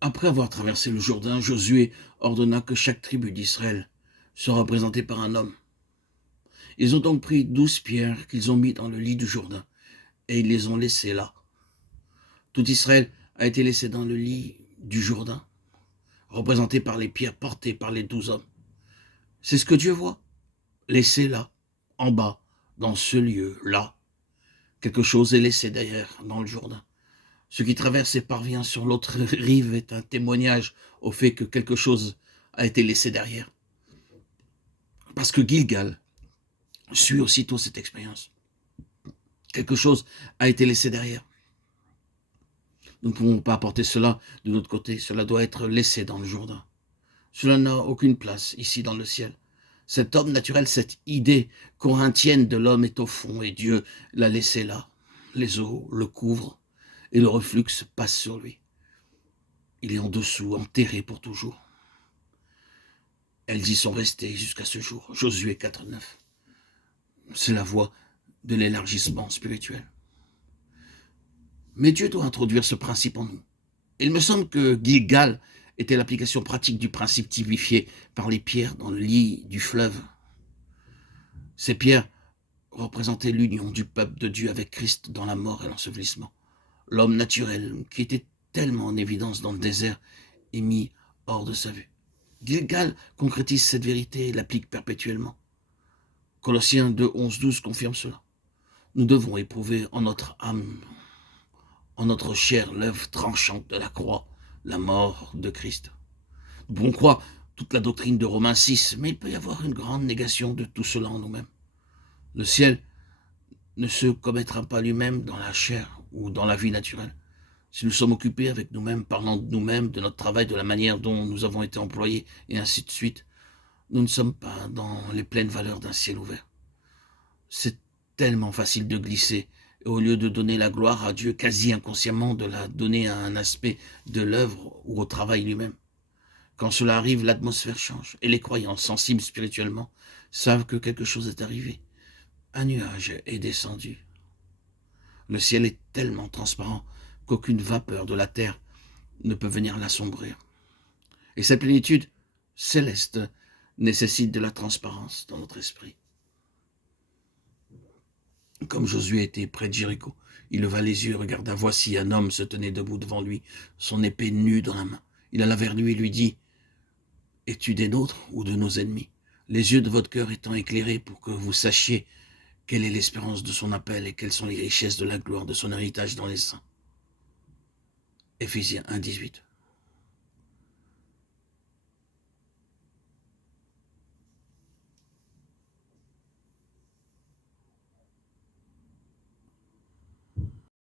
Après avoir traversé le Jourdain, Josué ordonna que chaque tribu d'Israël soit représentée par un homme. Ils ont donc pris 12 pierres qu'ils ont mis dans le lit du Jourdain, et ils les ont laissées là. Tout Israël a été laissé dans le lit du Jourdain, représenté par les pierres portées par les 12 hommes. C'est ce que Dieu voit. Laissé là, en bas, dans ce lieu-là. Quelque chose est laissé derrière, dans le Jourdain. Ce qui traverse et parvient sur l'autre rive est un témoignage au fait que quelque chose a été laissé derrière. Parce que Gilgal suit aussitôt cette expérience. Quelque chose a été laissé derrière. Nous ne pouvons pas apporter cela de l'autre côté. Cela doit être laissé dans le Jourdain. Cela n'a aucune place ici dans le ciel. Cet homme naturel, cette idée corinthienne de l'homme est au fond et Dieu l'a laissé là. Les eaux le couvrent et le reflux passe sur lui. Il est en dessous, enterré pour toujours. Elles y sont restées jusqu'à ce jour. Josué 4,9. C'est la voie de l'élargissement spirituel. Mais Dieu doit introduire ce principe en nous. Il me semble que Gilgal était l'application pratique du principe typifié par les pierres dans le lit du fleuve. Ces pierres représentaient l'union du peuple de Dieu avec Christ dans la mort et l'ensevelissement. L'homme naturel, qui était tellement en évidence dans le désert, est mis hors de sa vue. Gilgal concrétise cette vérité et l'applique perpétuellement. Colossiens 2, 11, 12 confirme cela. Nous devons éprouver en notre âme, en notre chair, l'œuvre tranchante de la croix, la mort de Christ. Nous pouvons croire toute la doctrine de Romains 6, mais il peut y avoir une grande négation de tout cela en nous-mêmes. Le ciel ne se commettra pas lui-même dans la chair ou dans la vie naturelle. Si nous sommes occupés avec nous-mêmes, parlant de nous-mêmes, de notre travail, de la manière dont nous avons été employés, et ainsi de suite, nous ne sommes pas dans les pleines valeurs d'un ciel ouvert. C'est tellement facile de glisser, et au lieu de donner la gloire à Dieu quasi inconsciemment, de la donner à un aspect de l'œuvre ou au travail lui-même. Quand cela arrive, l'atmosphère change, et les croyants, sensibles spirituellement, savent que quelque chose est arrivé. Un nuage est descendu. Le ciel est tellement transparent qu'aucune vapeur de la terre ne peut venir l'assombrir. Et cette plénitude céleste nécessite de la transparence dans notre esprit. Comme Josué était près de Jéricho, il leva les yeux et regarda. Voici un homme se tenait debout devant lui, son épée nue dans la main. Il alla vers lui et lui dit, « Es-tu des nôtres ou de nos ennemis? Les yeux de votre cœur étant éclairés pour que vous sachiez quelle est l'espérance de son appel et quelles sont les richesses de la gloire de son héritage dans les saints. » Éphésiens 1, 18.